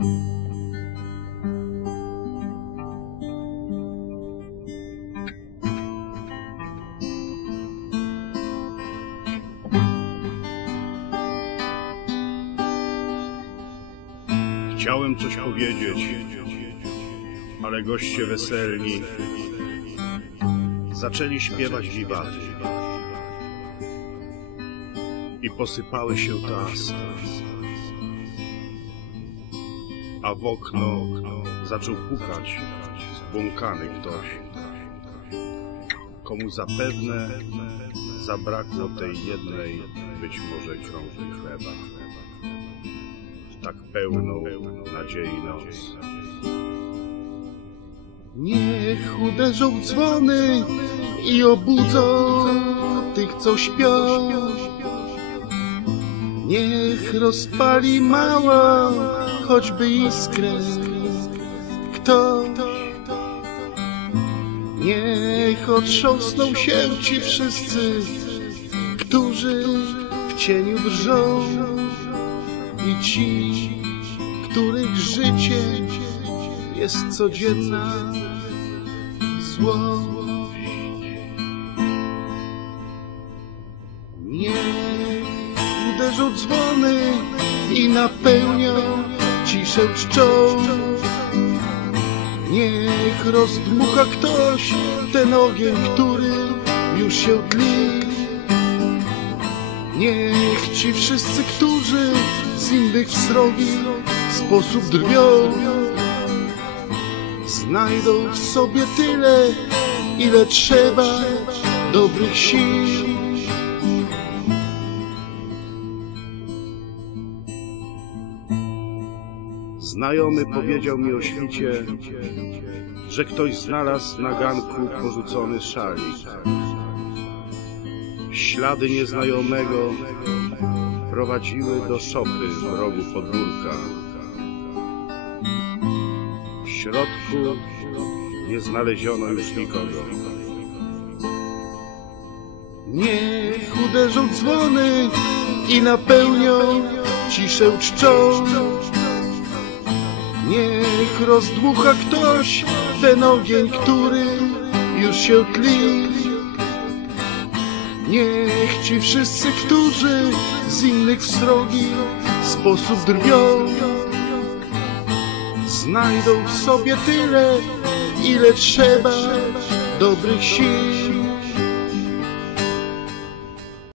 Chciałem coś powiedzieć, ale goście weselni zaczęli śpiewać wiwaty i posypały się tasy. A w okno zaczął pukać zbłąkany ktoś, komu zapewne zabrakło tej jednej, być może krążek chleba. Tak pełną nadziei noc. Niech uderzą dzwony i obudzą tych, co śpią. Niech rozpali mała choćby iskrę ktoś. Niech otrząsną się ci wszyscy, którzy w cieniu drżą i ci, których życie jest codzienna złość. Dzwony i napełnią ciszę czczą. Niech rozdmucha ktoś ten ogień, który już się tli. Niech ci wszyscy, którzy z innych w srogi sposób drwią, znajdą w sobie tyle, ile trzeba dobrych sił. Znajomy powiedział mi o świcie, że ktoś znalazł na ganku porzucony szalik. Ślady nieznajomego prowadziły do szopy w rogu podwórka. W środku nie znaleziono już nikogo. Niech uderzą dzwony i napełnią ciszę czczą. Niech rozdmucha ktoś ten ogień, który już się tli. Niech ci wszyscy, którzy z innych w srogi sposób drwią, znajdą w sobie tyle, ile trzeba dobrych sił.